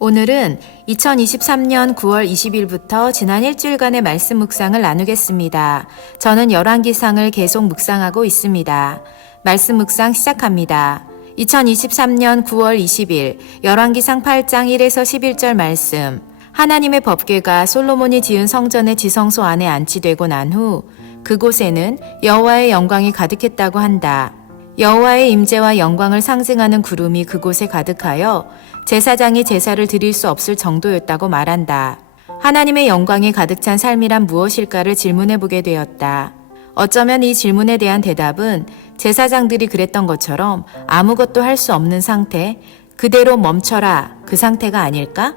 오늘은 2023년 9월 20일부터 지난 일주일간의 말씀 묵상을 나누겠습니다. 저는 열왕기상을 계속 묵상하고 있습니다. 말씀 묵상 시작합니다. 2023년 9월 20일 열왕기상 8장 1에서 11절 말씀. 하나님의 법궤가 솔로몬이 지은 성전의 지성소 안에 안치되고 난 후 그곳에는 여호와의 영광이 가득했다고 한다. 여호와의 임재와 영광을 상징하는 구름이 그곳에 가득하여 제사장이 제사를 드릴 수 없을 정도였다고 말한다. 하나님의 영광이 가득 찬 삶이란 무엇일까를 질문해 보게 되었다. 어쩌면 이 질문에 대한 대답은 제사장들이 그랬던 것처럼 아무것도 할 수 없는 상태, 그대로 멈춰라 그 상태가 아닐까?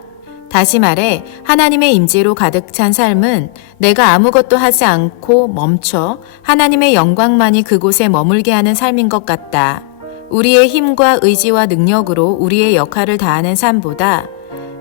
다시 말해 하나님의 임재로 가득 찬 삶은 내가 아무것도 하지 않고 멈춰 하나님의 영광만이 그곳에 머물게 하는 삶인 것 같다. 우리의 힘과 의지와 능력으로 우리의 역할을 다하는 삶보다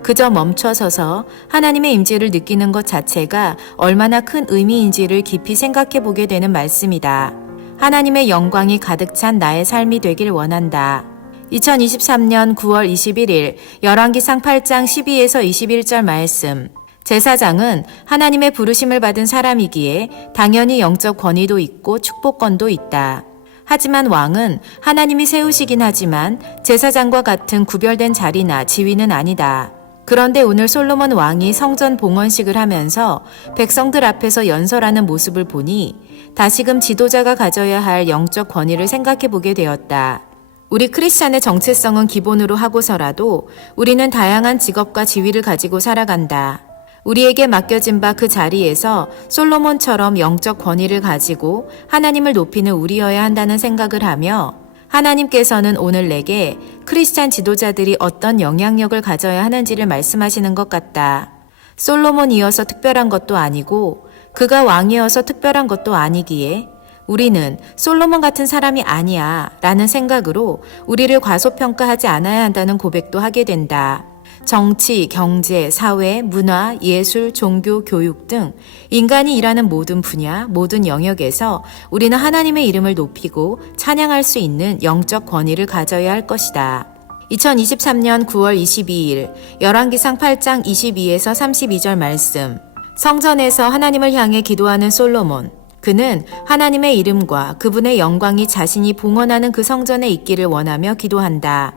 그저 멈춰서서 하나님의 임재를 느끼는 것 자체가 얼마나 큰 의미인지를 깊이 생각해 보게 되는 말씀이다. 하나님의 영광이 가득 찬 나의 삶이 되길 원한다. 2023년 9월 21일 열왕기상 8장 12에서 21절 말씀. 제사장은 하나님의 부르심을 받은 사람이기에 당연히 영적 권위도 있고 축복권도 있다. 하지만 왕은 하나님이 세우시긴 하지만 제사장과 같은 구별된 자리나 지위는 아니다. 그런데 오늘 솔로몬 왕이 성전 봉헌식을 하면서 백성들 앞에서 연설하는 모습을 보니 다시금 지도자가 가져야 할 영적 권위를 생각해 보게 되었다. 우리 크리스찬의 정체성은 기본으로 하고서라도 우리는 다양한 직업과 지위를 가지고 살아간다. 우리에게 맡겨진 바 그 자리에서 솔로몬처럼 영적 권위를 가지고 하나님을 높이는 우리여야 한다는 생각을 하며 하나님께서는 오늘 내게 크리스찬 지도자들이 어떤 영향력을 가져야 하는지를 말씀하시는 것 같다. 솔로몬이어서 특별한 것도 아니고 그가 왕이어서 특별한 것도 아니기에 우리는 솔로몬 같은 사람이 아니야 라는 생각으로 우리를 과소평가하지 않아야 한다는 고백도 하게 된다. 정치, 경제, 사회, 문화, 예술, 종교, 교육 등 인간이 일하는 모든 분야, 모든 영역에서 우리는 하나님의 이름을 높이고 찬양할 수 있는 영적 권위를 가져야 할 것이다. 2023년 9월 22일 열왕기상 8장 22에서 32절 말씀. 성전에서 하나님을 향해 기도하는 솔로몬. 그는 하나님의 이름과 그분의 영광이 자신이 봉헌하는 그 성전에 있기를 원하며 기도한다.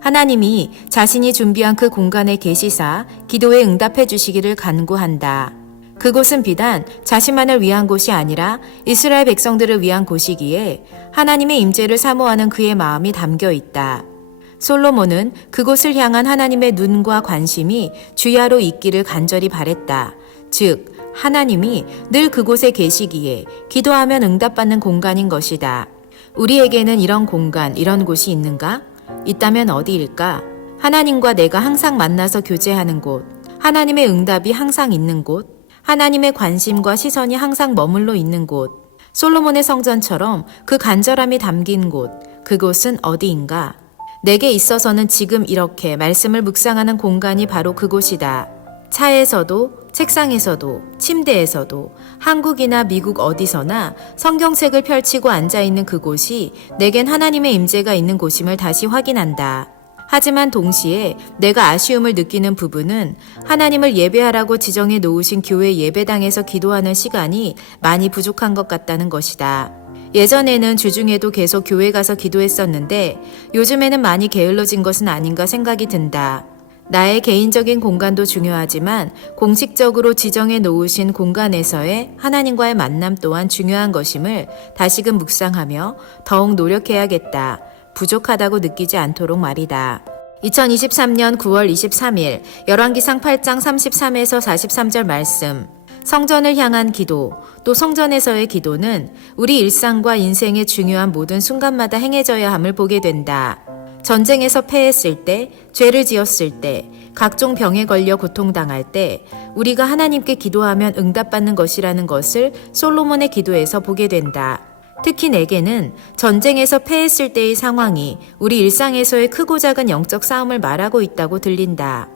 하나님이 자신이 준비한 그 공간에 계시사 기도에 응답해 주시기를 간구한다. 그곳은 비단 자신만을 위한 곳이 아니라 이스라엘 백성들을 위한 곳이기에 하나님의 임재를 사모하는 그의 마음이 담겨 있다. 솔로몬은 그곳을 향한 하나님의 눈과 관심이 주야로 있기를 간절히 바랬다. 즉 하나님이 늘 그곳에 계시기에 기도하면 응답받는 공간인 것이다. 우리에게는 이런 공간, 이런 곳이 있는가? 있다면 어디일까? 하나님과 내가 항상 만나서 교제하는 곳, 하나님의 응답이 항상 있는 곳, 하나님의 관심과 시선이 항상 머물러 있는 곳, 솔로몬의 성전처럼 그 간절함이 담긴 곳, 그곳은 어디인가? 내게 있어서는 지금 이렇게 말씀을 묵상하는 공간이 바로 그곳이다. 차에서도, 책상에서도, 침대에서도, 한국이나 미국 어디서나 성경책을 펼치고 앉아있는 그곳이 내겐 하나님의 임재가 있는 곳임을 다시 확인한다. 하지만 동시에 내가 아쉬움을 느끼는 부분은 하나님을 예배하라고 지정해 놓으신 교회 예배당에서 기도하는 시간이 많이 부족한 것 같다는 것이다. 예전에는 주중에도 계속 교회 가서 기도했었는데 요즘에는 많이 게을러진 것은 아닌가 생각이 든다. 나의 개인적인 공간도 중요하지만 공식적으로 지정해 놓으신 공간에서의 하나님과의 만남 또한 중요한 것임을 다시금 묵상하며 더욱 노력해야겠다. 부족하다고 느끼지 않도록 말이다. 2023년 9월 23일 열왕기상 8장 33에서 43절 말씀. 성전을 향한 기도, 또 성전에서의 기도는 우리 일상과 인생의 중요한 모든 순간마다 행해져야 함을 보게 된다. 전쟁에서 패했을 때, 죄를 지었을 때, 각종 병에 걸려 고통당할 때 우리가 하나님께 기도하면 응답받는 것이라는 것을 솔로몬의 기도에서 보게 된다. 특히 내게는 전쟁에서 패했을 때의 상황이 우리 일상에서의 크고 작은 영적 싸움을 말하고 있다고 들린다.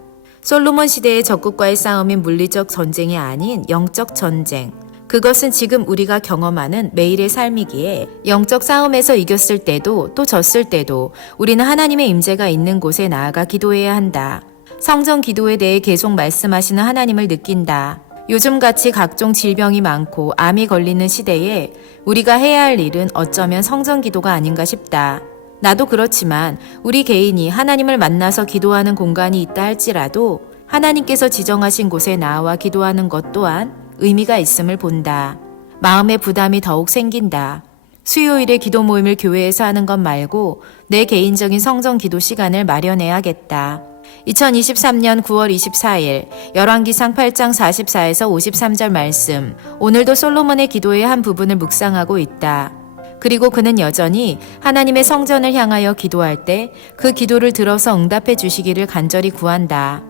솔로몬 시대의 적국과의 싸움인 물리적 전쟁이 아닌 영적 전쟁. 그것은 지금 우리가 경험하는 매일의 삶이기에 영적 싸움에서 이겼을 때도 또 졌을 때도 우리는 하나님의 임재가 있는 곳에 나아가 기도해야 한다. 성전 기도에 대해 계속 말씀하시는 하나님을 느낀다. 요즘같이 각종 질병이 많고 암이 걸리는 시대에 우리가 해야 할 일은 어쩌면 성전 기도가 아닌가 싶다. 나도 그렇지만 우리 개인이 하나님을 만나서 기도하는 공간이 있다 할지라도 하나님께서 지정하신 곳에 나와 기도하는 것 또한 의미가 있음을 본다. 마음의 부담이 더욱 생긴다. 수요일에 기도 모임을 교회에서 하는 것 말고 내 개인적인 성전 기도 시간을 마련해야겠다. 2023년 9월 24일 열왕기상 8장 44에서 53절 말씀. 오늘도 솔로몬의 기도의 한 부분을 묵상하고 있다. 그리고 그는 여전히 하나님의 성전을 향하여 기도할 때 그 기도를 들어서 응답해 주시기를 간절히 구한다.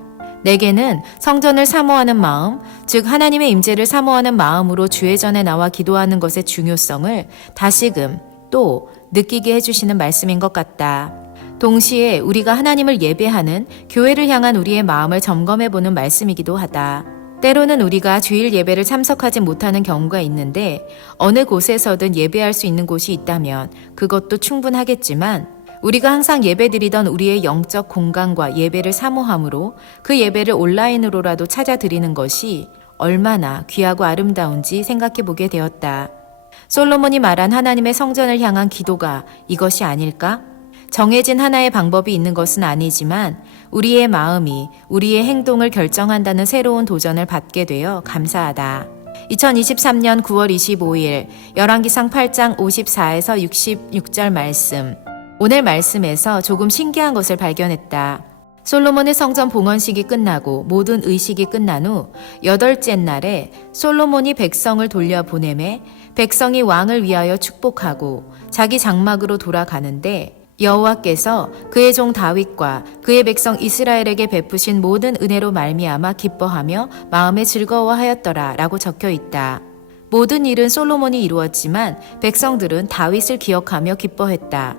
내게는 성전을 사모하는 마음, 즉 하나님의 임재를 사모하는 마음으로 주의 전에 나와 기도하는 것의 중요성을 다시금 또 느끼게 해주시는 말씀인 것 같다. 동시에 우리가 하나님을 예배하는 교회를 향한 우리의 마음을 점검해보는 말씀이기도 하다. 때로는 우리가 주일 예배를 참석하지 못하는 경우가 있는데 어느 곳에서든 예배할 수 있는 곳이 있다면 그것도 충분하겠지만 우리가 항상 예배드리던 우리의 영적 공간과 예배를 사모함으로 그 예배를 온라인으로라도 찾아드리는 것이 얼마나 귀하고 아름다운지 생각해보게 되었다. 솔로몬이 말한 하나님의 성전을 향한 기도가 이것이 아닐까? 정해진 하나의 방법이 있는 것은 아니지만 우리의 마음이 우리의 행동을 결정한다는 새로운 도전을 받게 되어 감사하다. 2023년 9월 25일 열왕기상 8장 54에서 66절 말씀. 오늘 말씀에서 조금 신기한 것을 발견했다. 솔로몬의 성전 봉헌식이 끝나고 모든 의식이 끝난 후 8째 날에 솔로몬이 백성을 돌려보내매 백성이 왕을 위하여 축복하고 자기 장막으로 돌아가는데 여호와께서 그의 종 다윗과 그의 백성 이스라엘에게 베푸신 모든 은혜로 말미암아 기뻐하며 마음에 즐거워하였더라 라고 적혀 있다. 모든 일은 솔로몬이 이루었지만 백성들은 다윗을 기억하며 기뻐했다.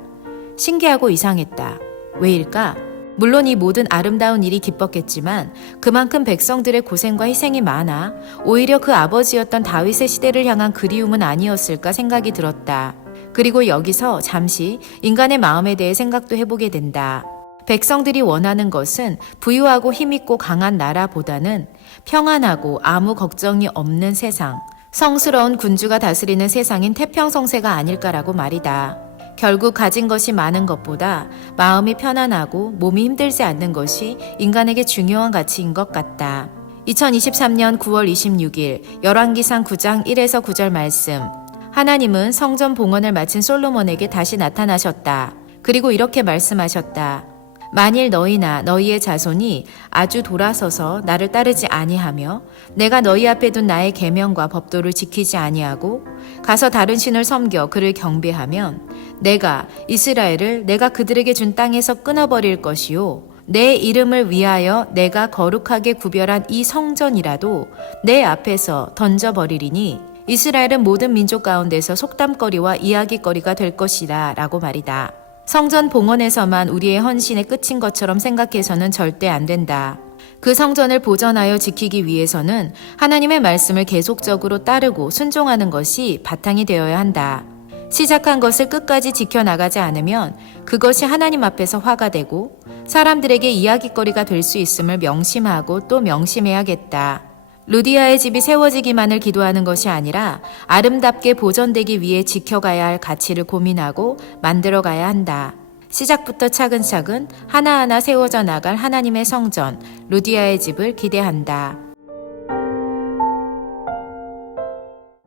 신기하고 이상했다. 왜일까? 물론 이 모든 아름다운 일이 기뻤겠지만 그만큼 백성들의 고생과 희생이 많아 오히려 그 아버지였던 다윗의 시대를 향한 그리움은 아니었을까 생각이 들었다. 그리고 여기서 잠시 인간의 마음에 대해 생각도 해보게 된다. 백성들이 원하는 것은 부유하고 힘있고 강한 나라보다는 평안하고 아무 걱정이 없는 세상, 성스러운 군주가 다스리는 세상인 태평성세가 아닐까라고 말이다. 결국 가진 것이 많은 것보다 마음이 편안하고 몸이 힘들지 않는 것이 인간에게 중요한 가치인 것 같다. 2023년 9월 26일 열왕기상 9장 1에서 9절 말씀. 하나님은 성전 봉헌을 마친 솔로몬에게 다시 나타나셨다. 그리고 이렇게 말씀하셨다. 만일 너희나 너희의 자손이 아주 돌아서서 나를 따르지 아니하며 내가 너희 앞에 둔 나의 계명과 법도를 지키지 아니하고 가서 다른 신을 섬겨 그를 경배하면 내가 이스라엘을 내가 그들에게 준 땅에서 끊어버릴 것이요 내 이름을 위하여 내가 거룩하게 구별한 이 성전이라도 내 앞에서 던져버리리니 이스라엘은 모든 민족 가운데서 속담거리와 이야기거리가 될 것이다 라고 말이다. 성전 봉헌에서만 우리의 헌신의 끝인 것처럼 생각해서는 절대 안 된다. 그 성전을 보존하여 지키기 위해서는 하나님의 말씀을 계속적으로 따르고 순종하는 것이 바탕이 되어야 한다. 시작한 것을 끝까지 지켜나가지 않으면 그것이 하나님 앞에서 화가 되고 사람들에게 이야기거리가 될 수 있음을 명심하고 또 명심해야겠다. 루디아의 집이 세워지기만을 기도하는 것이 아니라 아름답게 보존되기 위해 지켜가야 할 가치를 고민하고 만들어가야 한다. 시작부터 차근차근 하나하나 세워져 나갈 하나님의 성전, 루디아의 집을 기대한다.